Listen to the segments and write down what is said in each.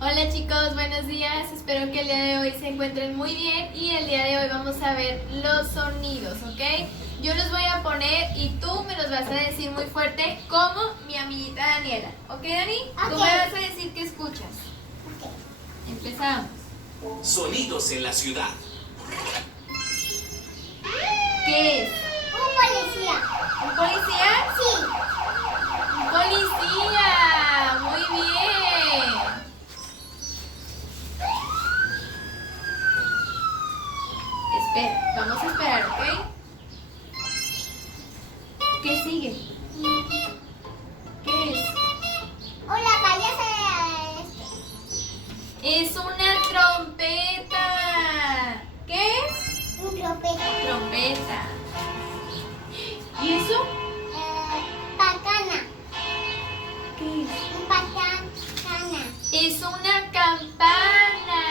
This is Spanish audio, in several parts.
Hola chicos, buenos días, espero que el día de hoy se encuentren muy bien y el día de hoy vamos a ver los sonidos, ¿ok? Yo los voy a poner y tú me los vas a decir muy fuerte como mi amiguita Daniela, ¿ok Dani? Tú me vas a decir qué escuchas. Ok. Empezamos. Sonidos en la ciudad. ¿Qué es? Un policía. ¿Un policía? Sí. ¡Un policía! Muy bien. Espera, vamos a esperar, ¿ok? ¿Qué sigue? ¿Qué es? Hola, payasa de Es una trompeta. ¿Qué es? un trompeta. Trompeta. ¿Y eso? Pacana. ¿Qué es? Un pacana. Es una campana.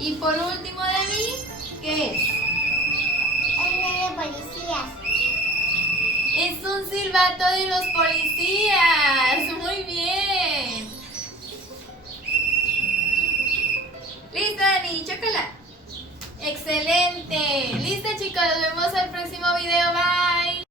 Y por último, Dani, ¿qué es? El de policías. Es un silbato de los policías. Muy bien. Listo, Dani, chócala. Excelente. Listo, chicos, nos vemos al próximo video. Bye.